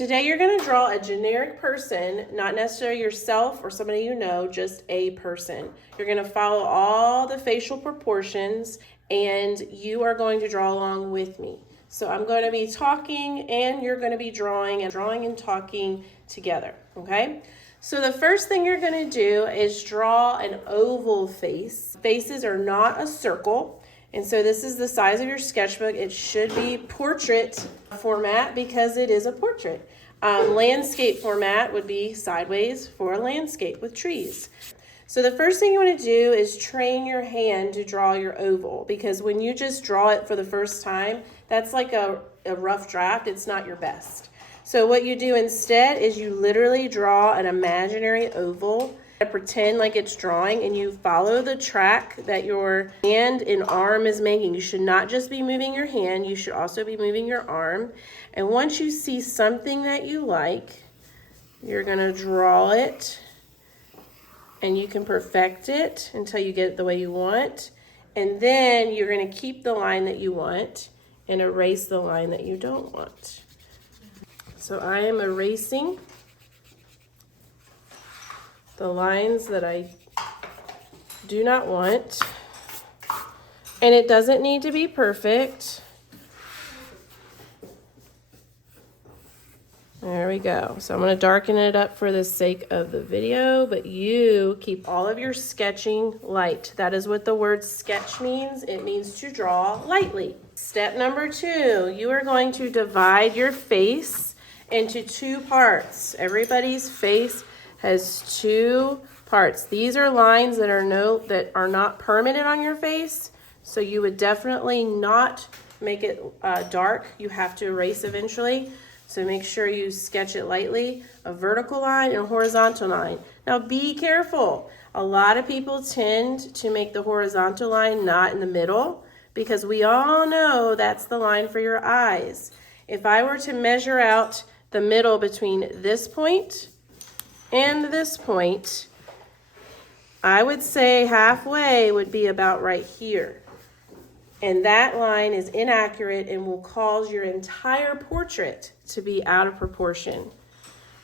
Today you're going to draw a generic person, not necessarily yourself or somebody you know, just a person. You're going to follow all the facial proportions and you are going to draw along with me. So I'm going to be talking and you're going to be drawing and talking together, okay? So the first thing you're going to do is draw an oval face. Faces are not a circle. And so this is the size of your sketchbook. It should be portrait format because it is a portrait. Landscape format would be sideways for a landscape with trees. So the first thing you want to do is train your hand to draw your oval, because when you just draw it for the first time, that's like a rough draft. It's not your best. So what you do instead is you literally draw an imaginary oval, pretend like it's drawing, and you follow the track that your hand and arm is making. You should not just be moving your hand, you should also be moving your arm. And once you see something that you like, you're going to draw it, and you can perfect it until you get it the way you want. And then you're going to keep the line that you want and erase the line that you don't want. So I am erasing the lines that I do not want. And it doesn't need to be perfect. There we go. So I'm going to darken it up for the sake of the video, but you keep all of your sketching light. That is what the word sketch means. It means to draw lightly. Step number 2, you are going to divide your face into 2 parts. Everybody's face has 2 parts. These are lines that are not permanent on your face, so you would definitely not make it dark. You have to erase eventually, so make sure you sketch it lightly. A vertical line and a horizontal line. Now be careful. A lot of people tend to make the horizontal line not in the middle, because we all know that's the line for your eyes. If I were to measure out the middle between this point and this point, I would say halfway would be about right here. And that line is inaccurate and will cause your entire portrait to be out of proportion.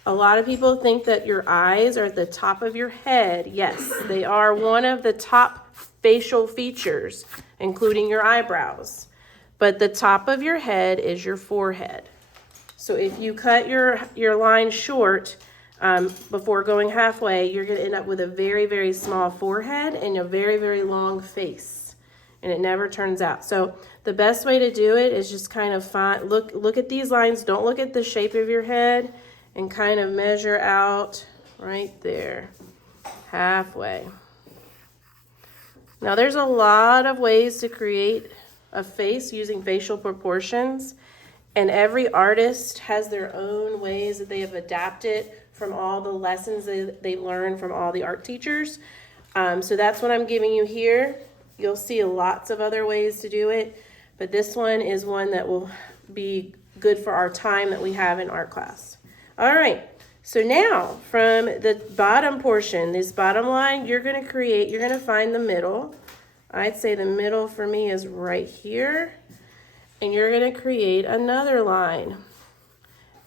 A lot of people think that your eyes are at the top of your head. Yes, they are one of the top facial features, including your eyebrows. But the top of your head is your forehead. So if you cut your line short before going halfway, you're going to end up with a very, very small forehead and a very, very long face. And it never turns out. So the best way to do it is just kind of look at these lines. Don't look at the shape of your head, and kind of measure out right there, halfway. Now there's a lot of ways to create a face using facial proportions. And every artist has their own ways that they have adapted from all the lessons they learned from all the art teachers. So that's what I'm giving you here. You'll see lots of other ways to do it, but this one is one that will be good for our time that we have in art class. All right, so now from the bottom portion, this bottom line, you're going to find the middle. I'd say the middle for me is right here. And you're going to create another line.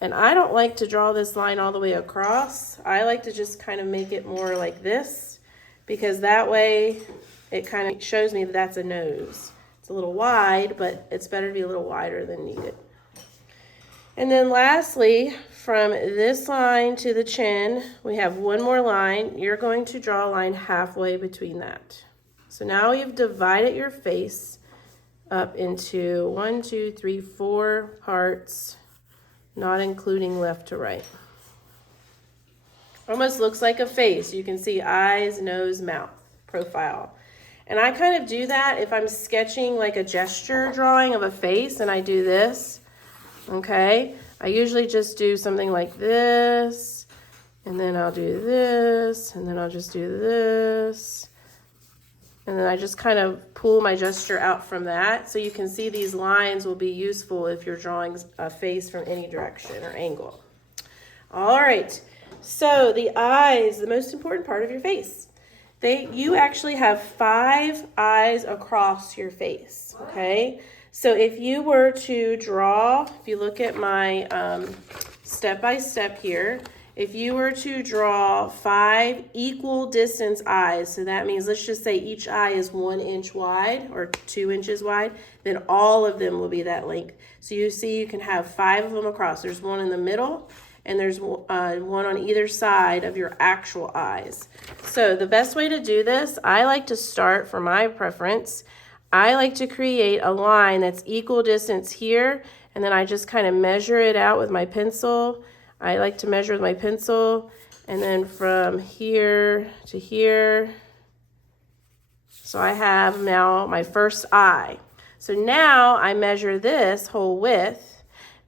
And I don't like to draw this line all the way across. I like to just kind of make it more like this, because that way it kind of shows me that that's a nose. It's a little wide, but it's better to be a little wider than needed. And then lastly, from this line to the chin, we have one more line. You're going to draw a line halfway between that. So now you've divided your face up into 1, 2, 3, 4 parts, not including left to right. Almost looks like a face. You can see eyes, nose, mouth, profile. And I kind of do that if I'm sketching like a gesture drawing of a face, and I do this, okay? I usually just do something like this, and then I'll do this, and then I'll just do this. And then I just kind of pull my gesture out from that. So you can see these lines will be useful if you're drawing a face from any direction or angle. All right, so the eyes, the most important part of your face. You actually have 5 eyes across your face, okay? So if you were to draw, if you look at my step by step here. If you were to draw 5 equal distance eyes, so that means let's just say each eye is 1 inch wide or 2 inches wide, then all of them will be that length. So you see you can have 5 of them across. There's one in the middle, and there's one on either side of your actual eyes. So the best way to do this, I like to start, for my preference, I like to create a line that's equal distance here, and then I just kind of measure it out with my pencil. I like to measure with my pencil, and then from here to here. So I have now my first eye. So now I measure this whole width,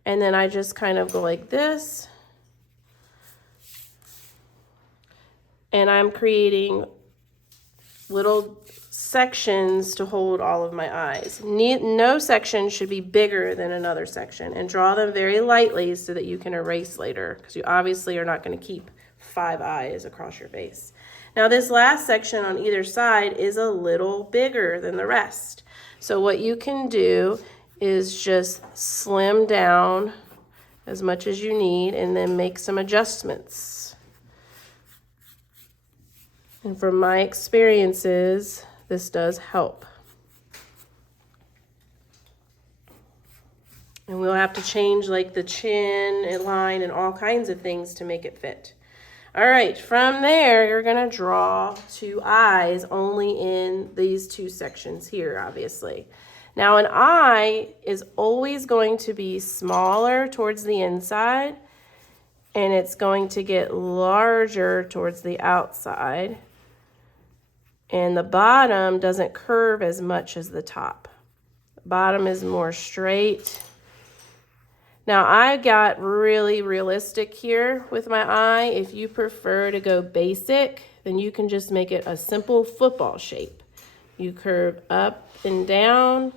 and then I just kind of go like this. And I'm creating little sections to hold all of my eyes. No section should be bigger than another section, and draw them very lightly so that you can erase later, because you obviously are not going to keep 5 eyes across your face. Now this last section on either side is a little bigger than the rest. So what you can do is just slim down as much as you need and then make some adjustments. And from my experiences, this does help. And we'll have to change like the chin and line and all kinds of things to make it fit. All right, from there, you're gonna draw 2 eyes only in these 2 sections here, obviously. Now an eye is always going to be smaller towards the inside, and it's going to get larger towards the outside. And the bottom doesn't curve as much as the top. The bottom is more straight. Now I got really realistic here with my eye. If you prefer to go basic, then you can just make it a simple football shape. You curve up and down,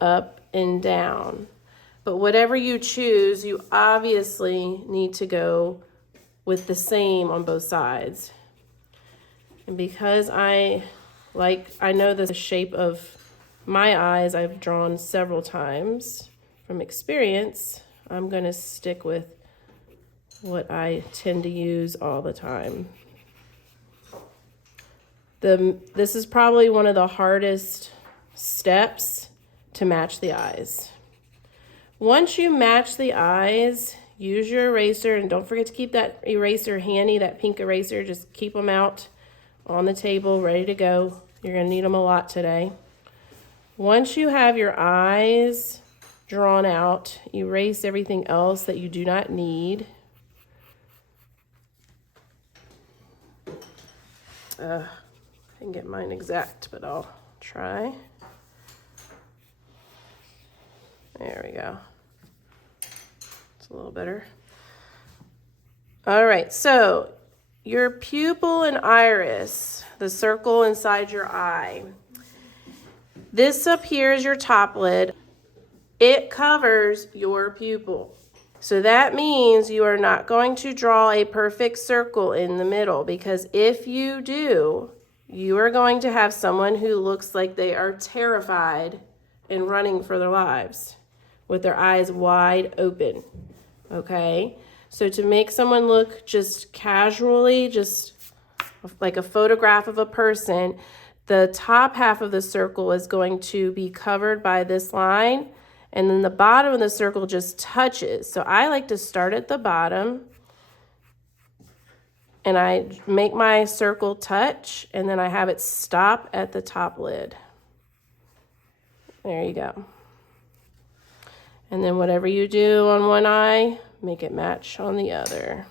up and down. But whatever you choose, you obviously need to go with the same on both sides. And because I know the shape of my eyes, I've drawn several times from experience, I'm going to stick with what I tend to use all the time. This is probably one of the hardest steps to match the eyes. Once you match the eyes, use your eraser, and don't forget to keep that eraser handy, that pink eraser. Just keep them out on the table, ready to go. You're going to need them a lot today. Once you have your eyes drawn out, erase everything else that you do not need. I didn't get mine exact, but I'll try. There we go. It's a little better. All right, so your pupil and iris, the circle inside your eye. This up here is your top lid. It covers your pupil. So that means you are not going to draw a perfect circle in the middle, because if you do, you are going to have someone who looks like they are terrified and running for their lives with their eyes wide open, okay? So to make someone look just casually, just like a photograph of a person, the top half of the circle is going to be covered by this line, and then the bottom of the circle just touches. So I like to start at the bottom, and I make my circle touch, and then I have it stop at the top lid. There you go. And then whatever you do on one eye, make it match on the other.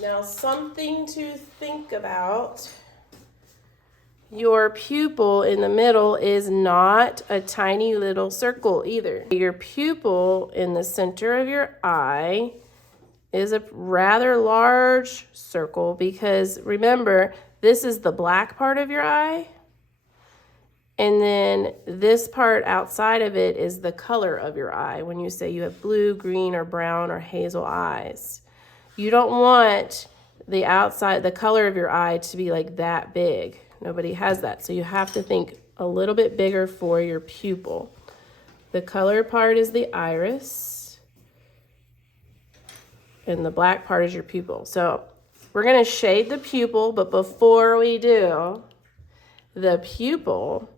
Now, something to think about. Your pupil in the middle is not a tiny little circle either. Your pupil in the center of your eye is a rather large circle, because remember, this is the black part of your eye, and then this part outside of it is the color of your eye when you say you have blue, green, or brown, or hazel eyes. You don't want the outside, the color of your eye to be like that big. Nobody has that. So you have to think a little bit bigger for your pupil. The color part is the iris, and the black part is your pupil. So we're going to shade the pupil, but before we do, the pupil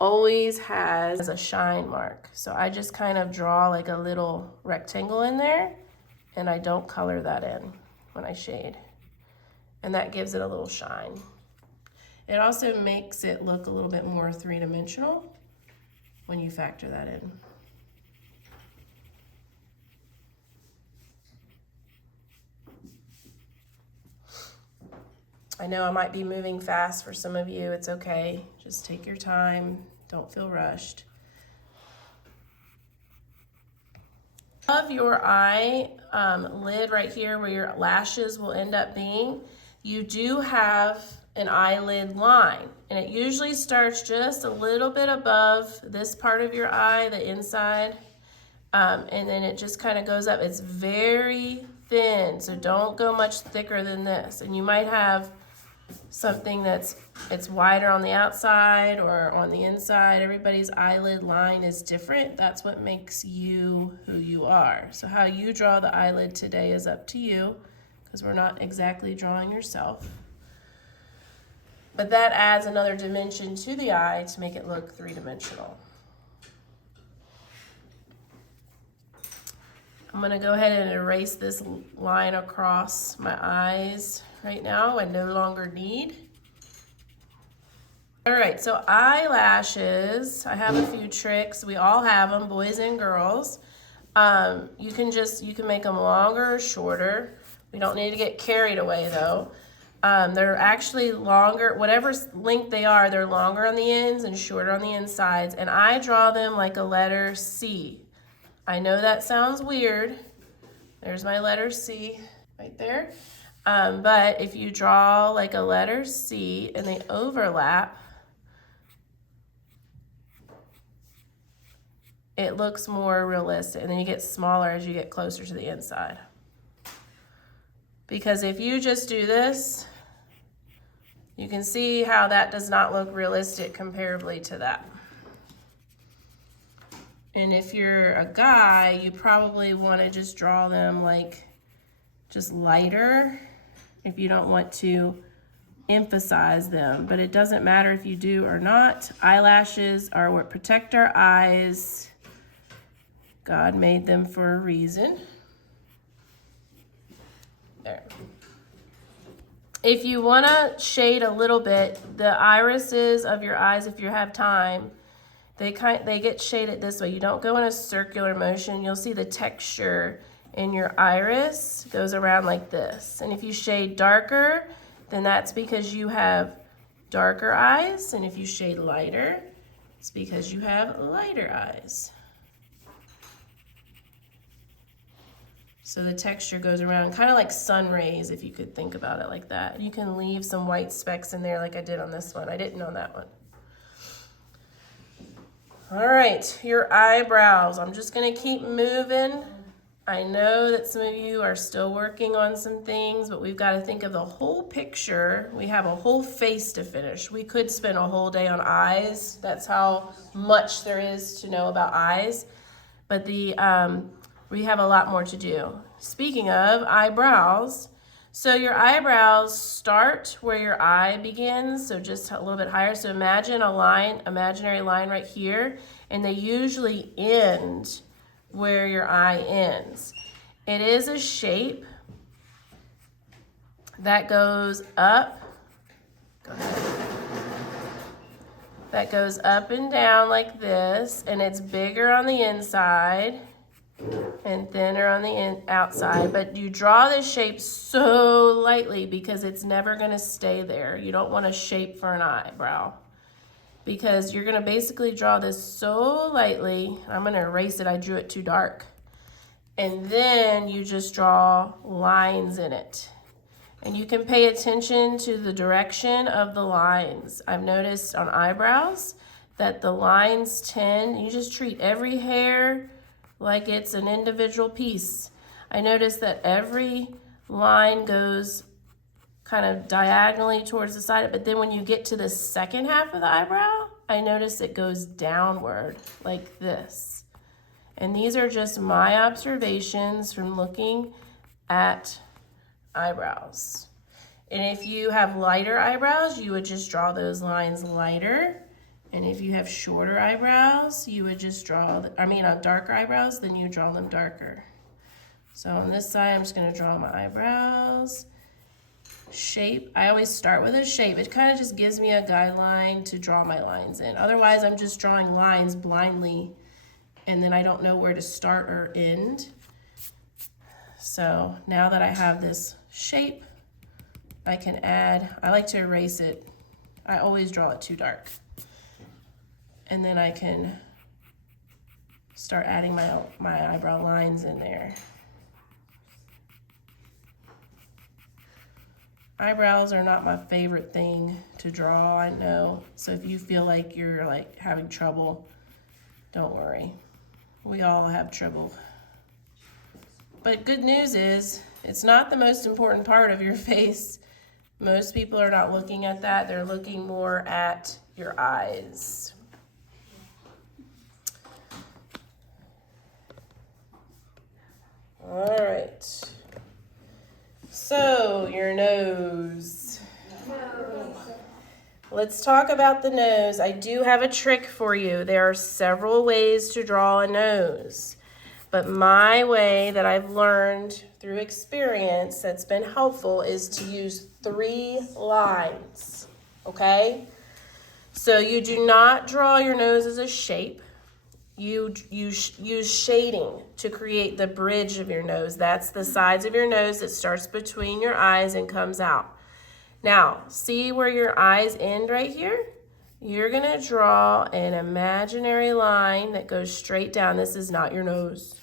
always has a shine mark. So I just kind of draw like a little rectangle in there, and I don't color that in when I shade. And that gives it a little shine. It also makes it look a little bit more three-dimensional when you factor that in. I know I might be moving fast for some of you. It's okay. Just take your time. Don't feel rushed. Of your eye lid right here where your lashes will end up being, you do have an eyelid line, and it usually starts just a little bit above this part of your eye, the inside, and then it just kind of goes up. It's very thin, so don't go much thicker than this. And you might have something it's wider on the outside or on the inside. Everybody's eyelid line is different. That's what makes you who you are. So how you draw the eyelid today is up to you, because we're not exactly drawing yourself. But that adds another dimension to the eye to make it look three-dimensional. I'm going to go ahead and erase this line across my eyes right now. I no longer need. All right, so eyelashes, I have a few tricks. We all have them, boys and girls. You can make them longer or shorter. We don't need to get carried away though. They're actually longer, whatever length they are, they're longer on the ends and shorter on the insides. And I draw them like a letter C. I know that sounds weird. There's my letter C right there. But if you draw like a letter C and they overlap, it looks more realistic. And then you get smaller as you get closer to the inside. Because if you just do this, you can see how that does not look realistic comparably to that. And if you're a guy, you probably want to just draw them like just lighter if you don't want to emphasize them. But it doesn't matter if you do or not. Eyelashes are what protect our eyes. God made them for a reason. There. If you want to shade a little bit, the irises of your eyes, if you have time, they get shaded this way. You don't go in a circular motion. You'll see the texture in your iris goes around like this. And if you shade darker, then that's because you have darker eyes. And if you shade lighter, it's because you have lighter eyes. So the texture goes around kind of like sun rays, if you could think about it like that. You can leave some white specks in there like I did on this one. I didn't on that one. All right, your eyebrows. I'm just gonna keep moving. I know that some of you are still working on some things, but we've got to think of the whole picture. We have a whole face to finish. We could spend a whole day on eyes. That's how much there is to know about eyes. But we have a lot more to do. Speaking of eyebrows, so your eyebrows start where your eye begins, so just a little bit higher. So imagine a line, imaginary line right here, and they usually end where your eye ends. It is a shape that goes up. Go ahead. That goes up and down like this, and it's bigger on the inside and thinner on the outside, but you draw this shape so lightly because it's never going to stay there. You don't want a shape for an eyebrow because you're going to basically draw this so lightly. I'm going to erase it. I drew it too dark. And then you just draw lines in it. And you can pay attention to the direction of the lines. I've noticed on eyebrows that the lines tend, you just treat every hair like it's an individual piece. I noticed that every line goes kind of diagonally towards the side, but then when you get to the second half of the eyebrow, I notice it goes downward like this. And these are just my observations from looking at eyebrows. And if you have lighter eyebrows, you would just draw those lines lighter. And if you have shorter eyebrows, you would just draw, darker eyebrows, then you draw them darker. So on this side, I'm just gonna draw my eyebrows. Shape, I always start with a shape. It kind of just gives me a guideline to draw my lines in. Otherwise, I'm just drawing lines blindly, and then I don't know where to start or end. So now that I have this shape, I can add, I like to erase it. I always draw it too dark. And then I can start adding my eyebrow lines in there. Eyebrows are not my favorite thing to draw, I know. So if you feel like you're like having trouble, don't worry. We all have trouble. But good news is, it's not the most important part of your face. Most people are not looking at that. They're looking more at your eyes. All right. So, your nose. Let's talk about the nose. I do have a trick for you. There are several ways to draw a nose. But my way that I've learned through experience that's been helpful is to use 3 lines, okay? So you do not draw your nose as a shape. You use shading to create the bridge of your nose. That's the sides of your nose that starts between your eyes and comes out. Now, see where your eyes end right here? You're gonna draw an imaginary line that goes straight down. This is not your nose,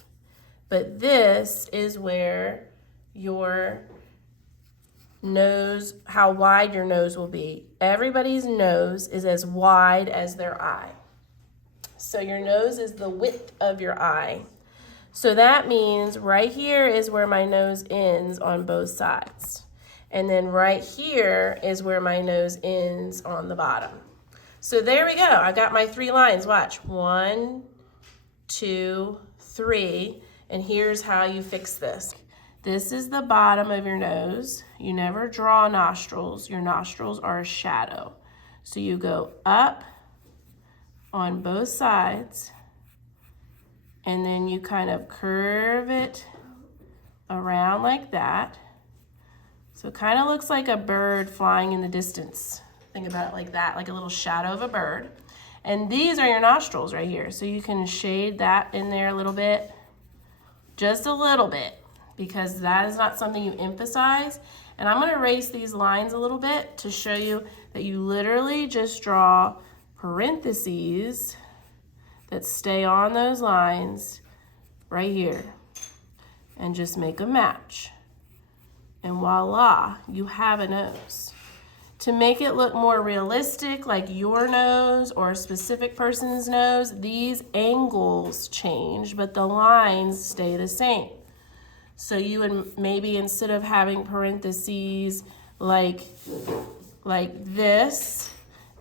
but this is where your nose, how wide your nose will be. Everybody's nose is as wide as their eye. So your nose is the width of your eye. So that means right here is where my nose ends on both sides. And then right here is where my nose ends on the bottom. So there we go. I got my 3 lines. Watch. 1, 2, 3. And here's how you fix this. This is the bottom of your nose. You never draw nostrils. Your nostrils are a shadow. So you go up on both sides, and then you kind of curve it around like that. So it kind of looks like a bird flying in the distance. Think about it like that, like a little shadow of a bird. And these are your nostrils right here. So you can shade that in there a little bit, just a little bit, because that is not something you emphasize. And I'm gonna erase these lines a little bit to show you that you literally just draw parentheses that stay on those lines right here and just make a match. And voila, you have a nose. To make it look more realistic, like your nose or a specific person's nose, these angles change, but the lines stay the same. So you would maybe, instead of having parentheses like this,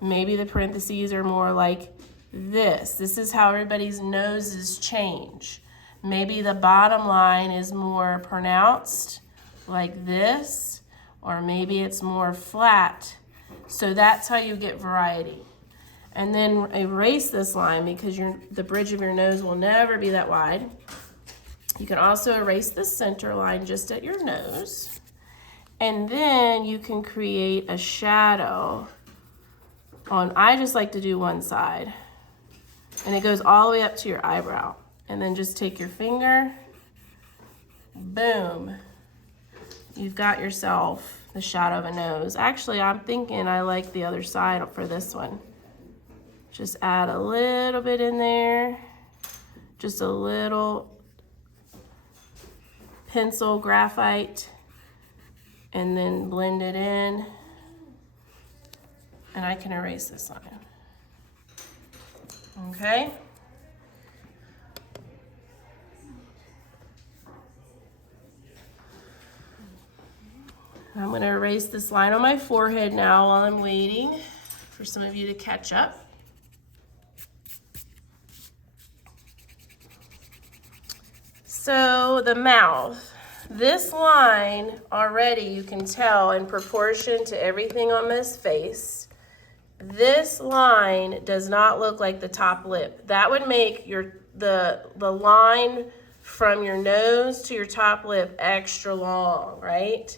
maybe the parentheses are more like this. This is how everybody's noses change. Maybe the bottom line is more pronounced like this, or maybe it's more flat. So that's how you get variety. And then erase this line because the bridge of your nose will never be that wide. You can also erase the center line just at your nose. And then you can create a shadow I just like to do one side. And it goes all the way up to your eyebrow. And then just take your finger, boom. You've got yourself the shadow of a nose. Actually, I'm thinking I like the other side for this one. Just add a little bit in there. Just a little pencil graphite. And then blend it in. And I can erase this line. Okay? I'm going to erase this line on my forehead now while I'm waiting for some of you to catch up. So the mouth, this line already you can tell in proportion to everything on this face, this line does not look like the top lip. That would make the line from your nose to your top lip extra long, right?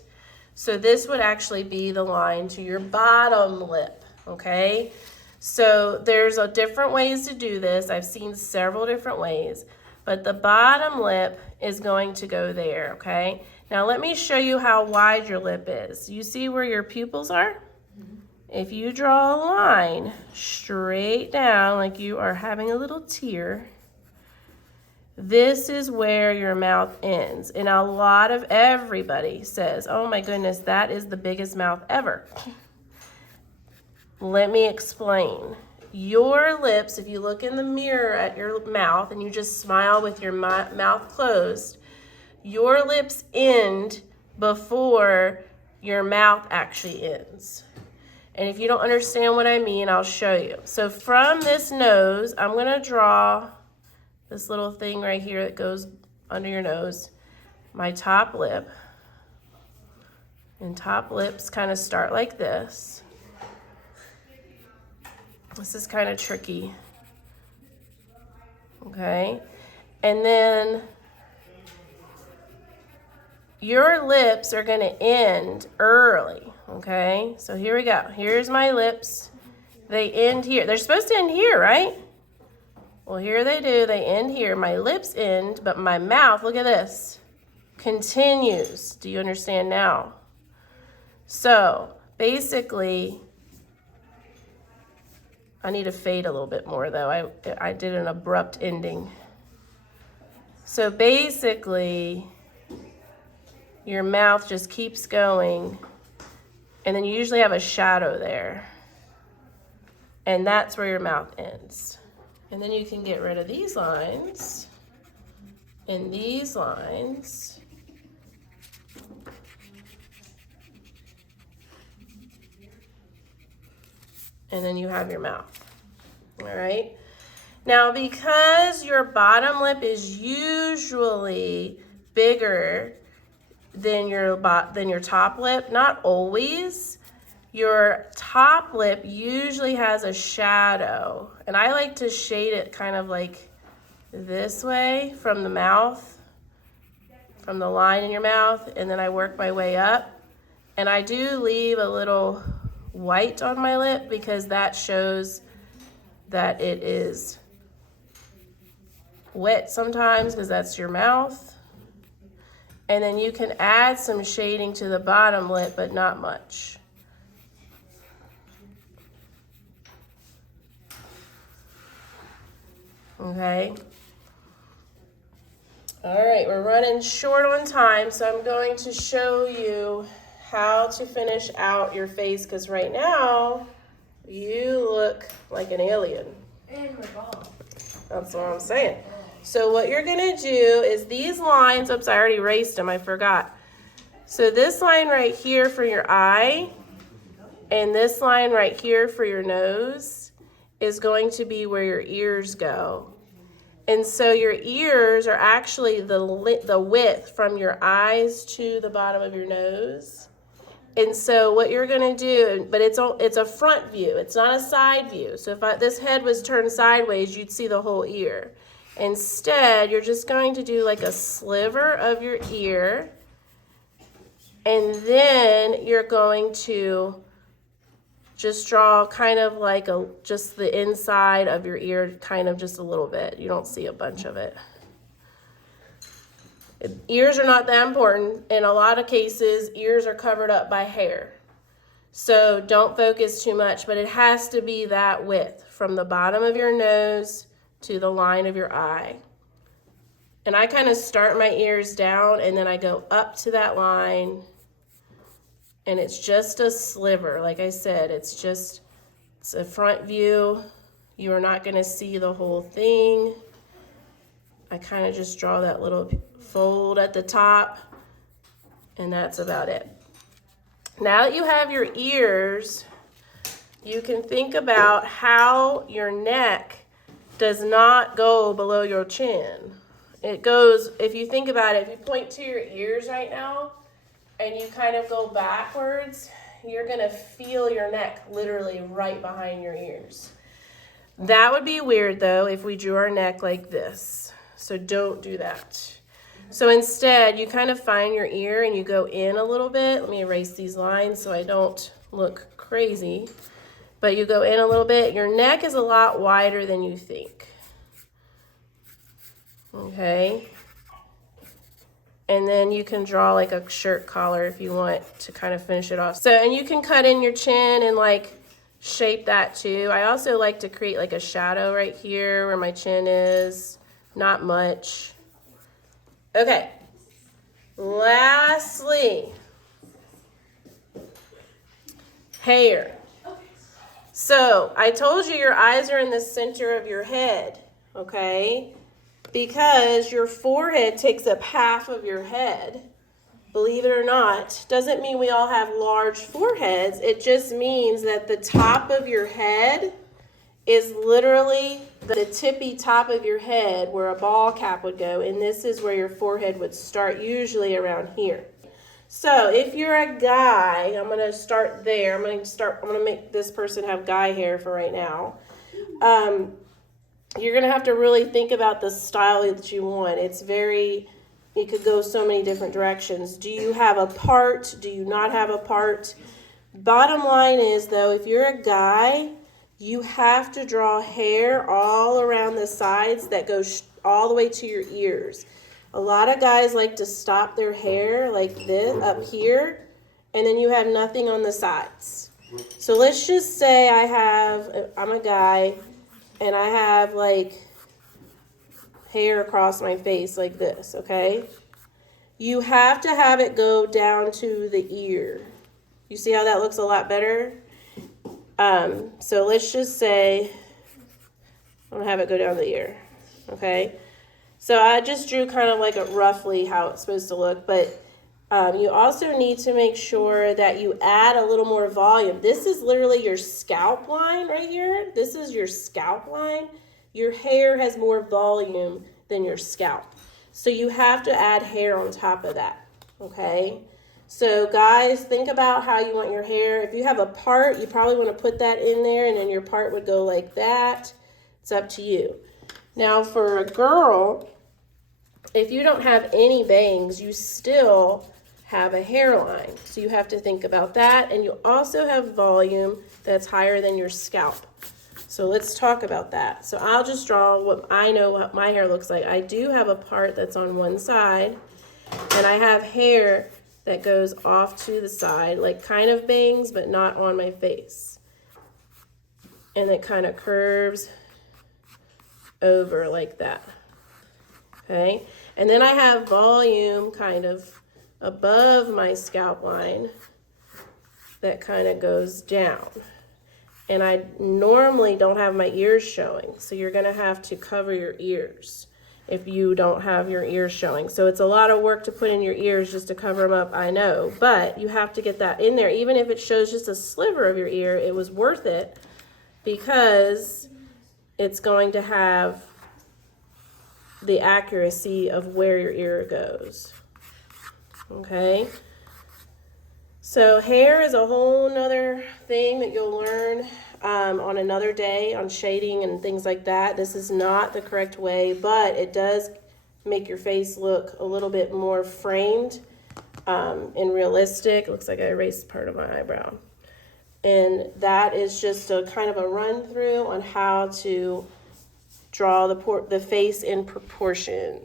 So this would actually be the line to your bottom lip, okay? So there's different ways to do this. I've seen several different ways, but the bottom lip is going to go there, okay? Now let me show you how wide your lip is. You see where your pupils are? If you draw a line straight down like you are having a little tear, this is where your mouth ends. And a lot of everybody says, oh my goodness, that is the biggest mouth ever. Let me explain. Your lips, if you look in the mirror at your mouth and you just smile with your mouth closed, your lips end before your mouth actually ends. And if you don't understand what I mean, I'll show you. So from this nose, I'm gonna draw this little thing right here that goes under your nose, my top lip. And top lips kind of start like this. This is kind of tricky. Okay? And then your lips are going to end early. Okay? So here we go. Here's my lips. They end here. They're supposed to end here, right? Well, here they do. They end here. My lips end, but my mouth, look at this, continues. Do you understand now? So basically, I need to fade a little bit more though. I did an abrupt ending. So basically, your mouth just keeps going, and then you usually have a shadow there. And that's where your mouth ends. And then you can get rid of these lines and these lines. And then you have your mouth. All right? Now, because your bottom lip is usually bigger than your top lip, not always, your top lip usually has a shadow. And I like to shade it kind of like this way from the mouth, from the line in your mouth, and then I work my way up. And I do leave a little white on my lip because that shows that it is wet sometimes because that's your mouth. And then you can add some shading to the bottom lip, but not much. Okay. All right, we're running short on time, so I'm going to show you how to finish out your face, because right now you look like an alien. And my ball. That's what I'm saying. So what you're gonna do is these lines, oops, I already erased them, I forgot. So this line right here for your eye, and this line right here for your nose is going to be where your ears go. And so your ears are actually the width from your eyes to the bottom of your nose. And so what you're going to do, but it's a front view, it's not a side view. So if this head was turned sideways, you'd see the whole ear. Instead, you're just going to do like a sliver of your ear, and then you're going to just draw kind of like just the inside of your ear, kind of just a little bit. You don't see a bunch of it. Ears are not that important. In a lot of cases, ears are covered up by hair. So don't focus too much, but it has to be that width from the bottom of your nose to the line of your eye. And I kind of start my ears down and then I go up to that line. And it's just a sliver. Like I said, it's a front view. You are not going to see the whole thing. I kind of just draw that little fold at the top, and that's about it. Now that you have your ears, you can think about how your neck does not go below your chin. It goes, if you think about it, if you point to your ears right now and you kind of go backwards, you're going to feel your neck literally right behind your ears. That would be weird though if we drew our neck like this. So don't do that. So instead, you kind of find your ear and you go in a little bit. Let me erase these lines so I don't look crazy. But you go in a little bit. Your neck is a lot wider than you think. Okay. And then you can draw like a shirt collar if you want to kind of finish it off. So, and you can cut in your chin and like shape that too. I also like to create like a shadow right here where my chin is. Not much. Okay. Lastly, hair. So I told you your eyes are in the center of your head, okay? Because your forehead takes up half of your head. Believe it or not, doesn't mean we all have large foreheads. It just means that the top of your head is literally the tippy top of your head where a ball cap would go, and this is where your forehead would start, usually around here. So if you're a guy, I'm going to start there. I'm going to make this person have guy hair for right now. You're going to have to really think about the style that you want. It could go so many different directions. Do you have a part? Do you not have a part? Bottom line is, though, if you're a guy, you have to draw hair all around the sides that goes all the way to your ears. A lot of guys like to stop their hair like this up here, and then you have nothing on the sides. So let's just say I'm a guy, and I have like hair across my face like this, okay? You have to have it go down to the ear. You see how that looks a lot better? So let's just say I'm gonna have it go down the ear, okay? So I just drew kind of like roughly how it's supposed to look, but you also need to make sure that you add a little more volume. This is literally your scalp line right here. This is your scalp line. Your hair has more volume than your scalp. So you have to add hair on top of that, okay? So guys, think about how you want your hair. If you have a part, you probably want to put that in there, and then your part would go like that. It's up to you. Now for a girl, if you don't have any bangs, you still have a hairline. So you have to think about that. And you also have volume that's higher than your scalp. So let's talk about that. So I'll just draw what I know what my hair looks like. I do have a part that's on one side, and I have hair that goes off to the side, like kind of bangs, but not on my face. And it kind of curves over like that, okay? And then I have volume kind of above my scalp line that kind of goes down. And I normally don't have my ears showing, so you're gonna have to cover your ears if you don't have your ears showing. So it's a lot of work to put in your ears just to cover them up, I know, but you have to get that in there. Even if it shows just a sliver of your ear, it was worth it because it's going to have the accuracy of where your ear goes, okay? So hair is a whole nother thing that you'll learn on another day on shading and things like that. This is not the correct way, but it does make your face look a little bit more framed and realistic. It looks like I erased part of my eyebrow. And that is just a kind of a run through on how to draw the face in proportion.